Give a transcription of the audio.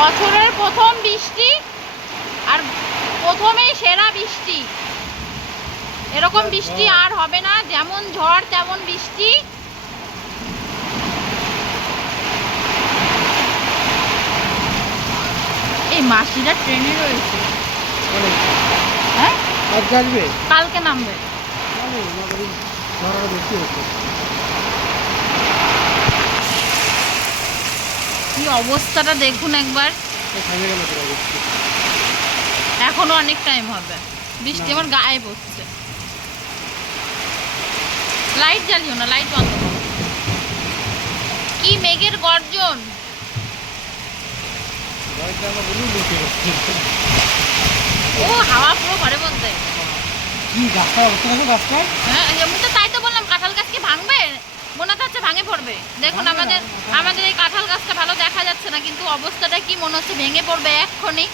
বছরের প্রথম বৃষ্টি আর প্রথমেই সেরা বৃষ্টি। এরকম বৃষ্টি আর হবে না, যেমন ঝড় তেমন বৃষ্টি। এই মাসিরা ট্রেনে রয়েছে। হ্যাঁ, কালকে নামবে। কি অবস্থাটা দেখুন একবার। এখনো অনেক টাইম হবে, বৃষ্টি আমার গায়ে পড়ছে। লাইট জ্বালিও না, লাইট বন্ধ করো। কি মেঘের গর্জন! ও হাওয়া পুরো ঘরের মধ্যে। কি গাছটার অবস্থা দেখো, গাছটার। হ্যাঁ, আমি তো তাই তো বললাম, কাঁঠাল গাছ কি ভাঙবে? মনে তো হচ্ছে ভাঙে পড়বে। দেখুন আমাদের এই কাঁঠাল গাছটা ভালো দেখা যাচ্ছে না, কিন্তু অবস্থাটা কি মনে হচ্ছে ভেঙে পড়বে এক্ষুনি।